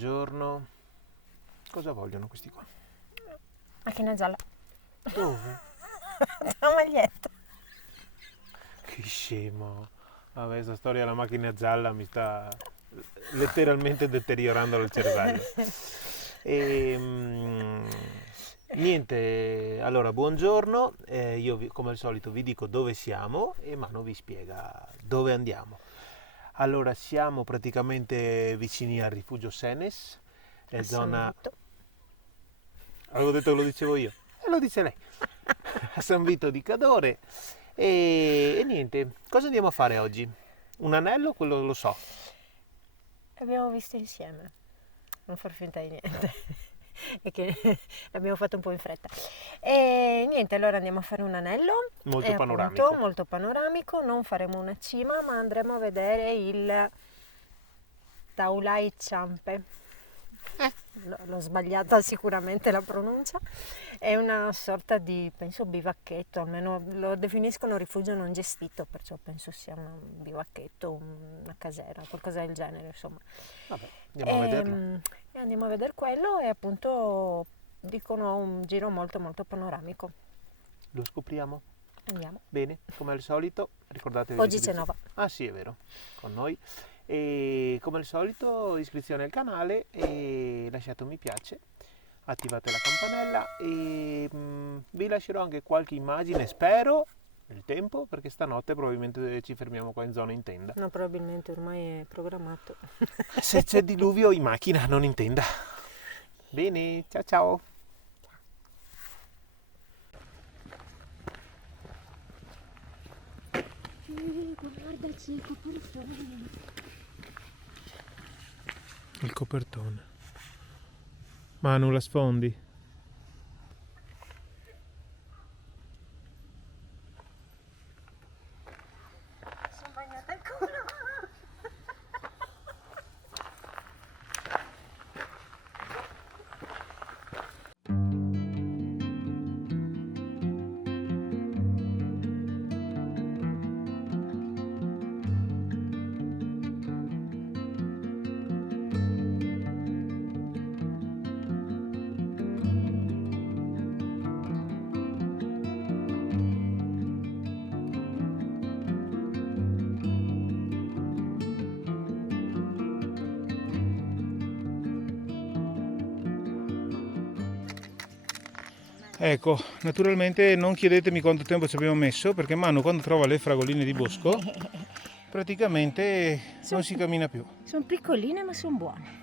buongiorno. Cosa vogliono questi qua? Macchina gialla. Dove? La maglietta. Che scemo. Vabbè, questa storia della macchina gialla mi sta letteralmente deteriorando il cervello. Niente, allora buongiorno. Come al solito vi dico dove siamo e Manu vi spiega dove andiamo. Allora, siamo praticamente vicini al rifugio Senes, è zona... Avevo detto che lo dicevo io, e lo dice lei. A San Vito di Cadore. E niente, cosa andiamo a fare oggi? Un anello, quello lo so. L'abbiamo visto insieme, non far finta di niente. E che l'abbiamo fatto un po' in fretta. E niente, allora andiamo a fare un anello Molto panoramico. Appunto, molto panoramico. Non faremo una cima, ma andremo a vedere il Taulai Ciampe. L'ho sbagliata sicuramente la pronuncia. È una sorta di, penso, bivacchetto, almeno lo definiscono rifugio non gestito, perciò penso sia un bivacchetto, una casera, qualcosa del genere, insomma. Vabbè, andiamo a vederlo. E andiamo a vedere quello e appunto dicono un giro molto molto panoramico. Lo scopriamo? Andiamo. Bene, come al solito, ricordatevi Oggi c'è Nova. Ah sì, è vero, con noi. E come al solito iscrizione al canale e lasciate un mi piace, attivate la campanella e vi lascerò anche qualche immagine, spero, nel tempo, perché stanotte probabilmente ci fermiamo qua in zona in tenda. No, probabilmente ormai è programmato. Se c'è diluvio in macchina, non in tenda. Bene, ciao ciao. Guardaci il copertone. Il copertone. Manu, la sfondi? Sono bagnata il culo. Ecco, naturalmente non chiedetemi quanto tempo ci abbiamo messo, perché Manu quando trova le fragoline di bosco praticamente non si cammina più. Sono piccoline ma sono buone.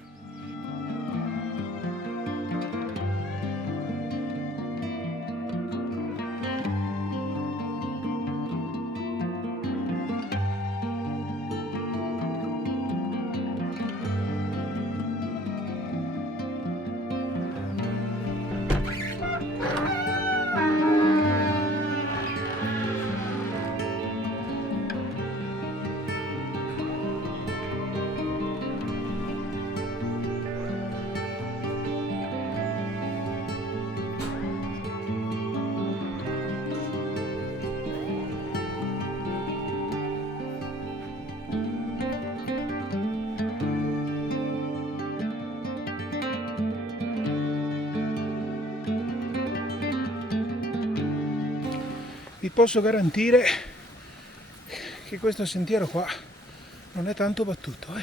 Vi posso garantire che questo sentiero qua non è tanto battuto,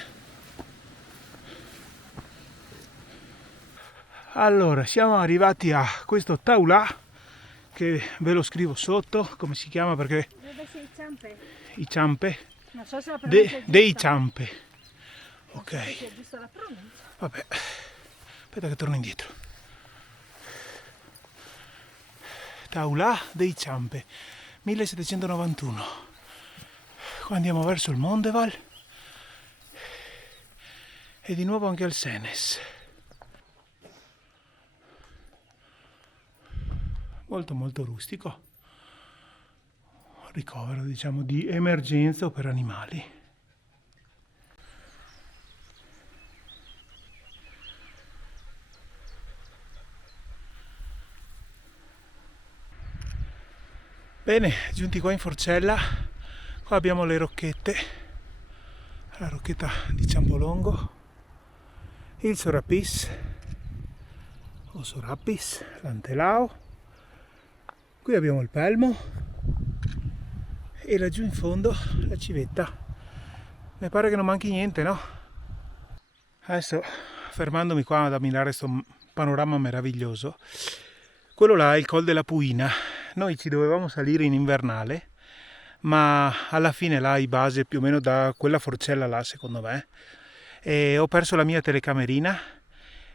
Allora, siamo arrivati a questo Taulà, che ve lo scrivo sotto, come si chiama perché... Dove sei Ciampe? I Ciampe? Non so se la pronuncia è dei giusta. Ciampe. Ok. Non so se è giusta la pronuncia. Vabbè, aspetta che torno indietro. Taulà dei Ciampe, 1791. Qua andiamo verso il Mondeval e di nuovo anche al Senes. Molto molto rustico. Ricovero, diciamo, di emergenza o per animali. Bene, giunti qua in Forcella, qua abbiamo le rocchette, la rocchetta di Ciampolongo il Sorapis o Sorapis, l'Antelao. Qui abbiamo il Pelmo e laggiù in fondo la civetta. Mi pare che non manchi niente, no? Adesso, fermandomi qua ad ammirare questo panorama meraviglioso, quello là è il Col della Puina. Noi ci dovevamo salire in invernale, ma alla fine là in base più o meno da quella forcella là, secondo me, e ho perso la mia telecamerina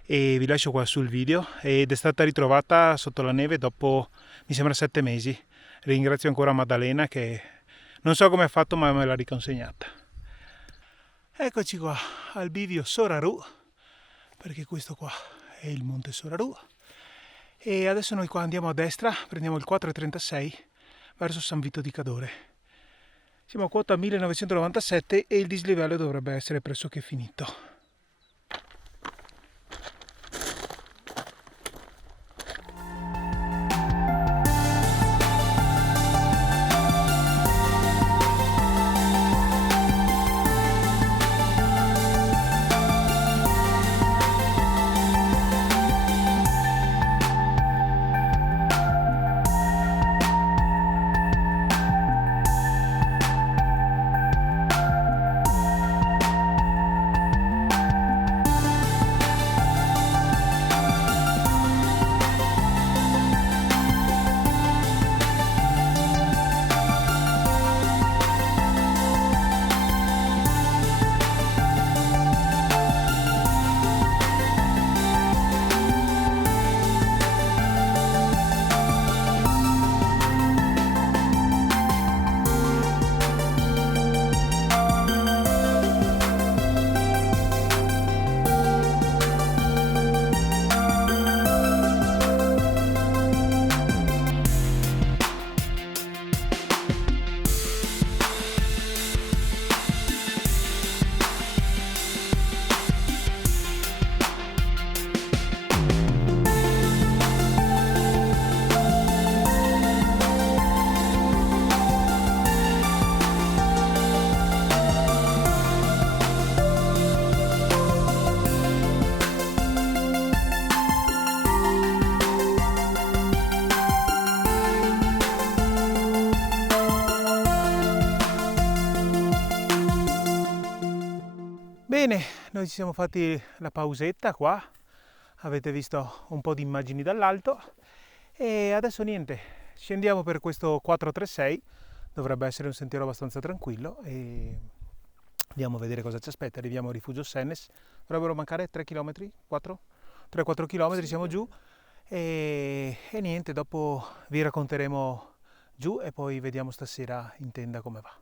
e vi lascio qua sul video, ed è stata ritrovata sotto la neve dopo, mi sembra, 7 mesi. Ringrazio ancora Maddalena che non so come ha fatto, ma me l'ha riconsegnata. Eccoci qua al bivio Soraru, perché questo qua è il monte Soraru, e adesso noi qua andiamo a destra, prendiamo il 4,36 verso San Vito di Cadore. Siamo a quota 1997 e il dislivello dovrebbe essere pressoché finito. Bene, noi ci siamo fatti la pausetta qua, avete visto un po' di immagini dall'alto e adesso niente, scendiamo per questo 436, dovrebbe essere un sentiero abbastanza tranquillo e andiamo a vedere cosa ci aspetta. Arriviamo a Rifugio Sennes, dovrebbero mancare 3 km, 3-4 km, siamo giù e niente, dopo vi racconteremo giù e poi vediamo stasera in tenda come va.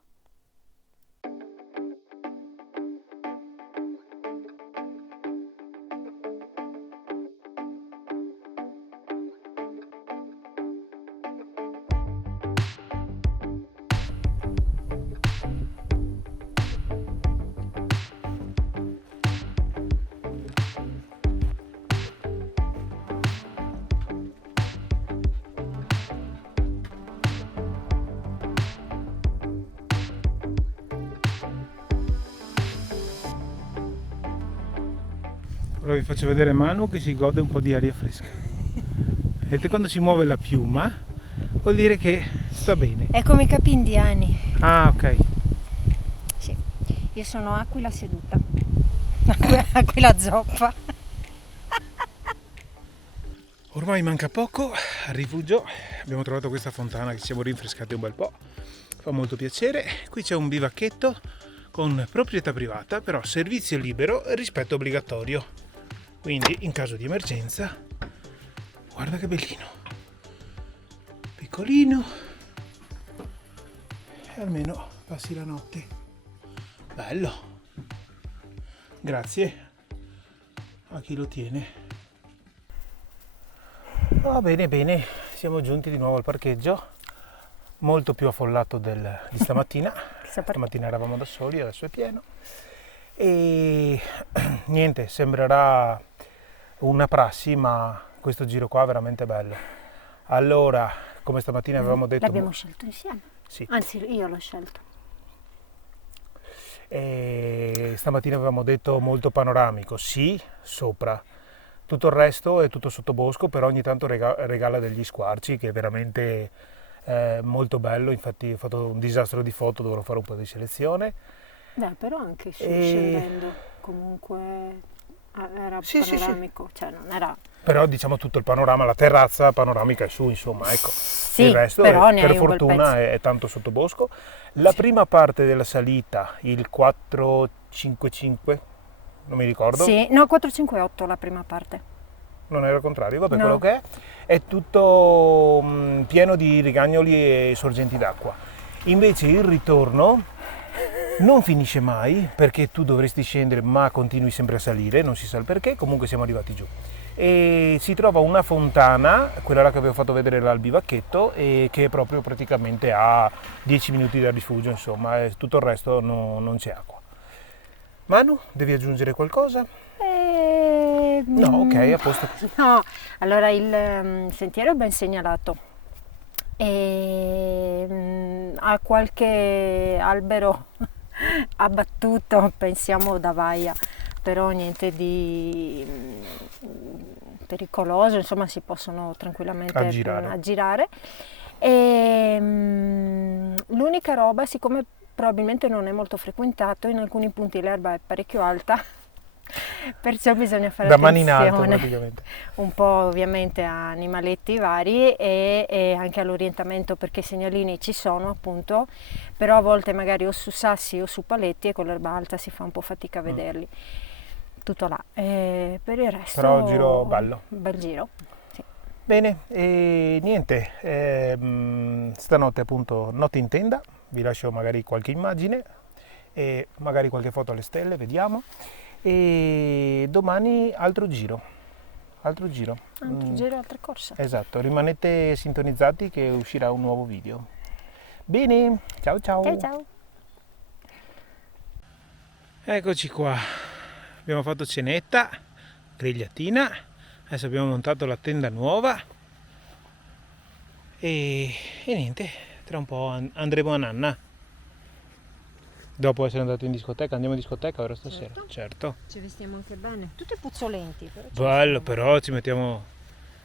Ora vi faccio vedere Manu che si gode un po' di aria fresca. Vedete, quando si muove la piuma vuol dire che sta bene. È come i capi indiani. Ah, ok. Sì, io sono aquila seduta. Aquila zoppa. Ormai manca poco al rifugio, abbiamo trovato questa fontana che ci siamo rinfrescati un bel po', fa molto piacere. Qui c'è un bivacchetto con proprietà privata, però servizio libero e rispetto obbligatorio. Quindi in caso di emergenza, guarda che bellino, piccolino, e almeno passi la notte. Bello, grazie a chi lo tiene. Va bene, bene, siamo giunti di nuovo al parcheggio, molto più affollato di stamattina. Stamattina eravamo da soli, adesso è pieno. E niente, sembrerà una prassi, ma questo giro qua è veramente bello. Allora, come stamattina avevamo detto... L'abbiamo scelto insieme? Sì. Anzi, io l'ho scelto. E stamattina avevamo detto molto panoramico, sì, sopra. Tutto il resto è tutto sottobosco, però ogni tanto regala degli squarci che è veramente molto bello. Infatti ho fatto un disastro di foto, dovrò fare un po' di selezione. Beh, però anche su E- scendendo comunque era Sì, sì, sì. panoramico, cioè non era... Però diciamo tutto il panorama, la terrazza panoramica è su, insomma, ecco. Sì, Il resto però ne per hai un bel fortuna pezzo. è tanto sottobosco. La prima parte della salita, il 455, non mi ricordo, Sì, no, 458 la prima parte. non era il contrario, vabbè, No. quello che è tutto pieno di rigagnoli e sorgenti d'acqua. Invece il ritorno non finisce mai, perché tu dovresti scendere ma continui sempre a salire, non si sa il perché, comunque siamo arrivati giù. E si trova una fontana, quella là che avevo fatto vedere là al bivacchetto, e che è proprio praticamente a 10 minuti dal rifugio, insomma, e tutto il resto non c'è acqua. Manu, devi aggiungere qualcosa? No, ok, a posto così. No, allora il sentiero è ben segnalato e ha qualche albero abbattuto, pensiamo da vaia, però niente di pericoloso, insomma si possono tranquillamente aggirare. E l'unica roba, siccome probabilmente non è molto frequentato, in alcuni punti l'erba è parecchio alta, perciò bisogna fare Da mani in alto attenzione praticamente. un po' ovviamente a animaletti vari e anche all'orientamento, perché i segnalini ci sono appunto, però a volte magari o su sassi o su paletti e con l'erba alta si fa un po' fatica a vederli. Tutto là. E per il resto Però un giro bello. Bel giro. Sì. Bene, e niente, stanotte appunto notte in tenda, vi lascio magari qualche immagine e magari qualche foto alle stelle, vediamo. E domani altro giro. Altro giro, altra corsa. Esatto, rimanete sintonizzati che uscirà un nuovo video. Bene, ciao ciao. Ciao ciao. Eccoci qua, abbiamo fatto cenetta, grigliatina, adesso abbiamo montato la tenda nuova e niente, tra un po' andremo a Nanna. Dopo essere andato in discoteca, andiamo in discoteca ora stasera? Certo. Ci vestiamo anche bene, tutti puzzolenti. Però Bello, però ci mettiamo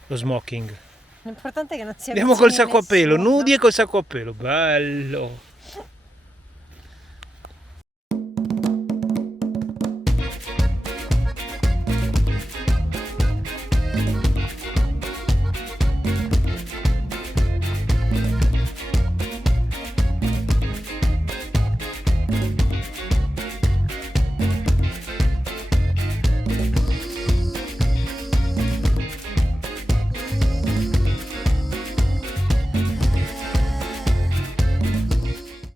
lo smoking. L'importante è che non sia Andiamo col sacco a pelo, nudi e col sacco a pelo, bello.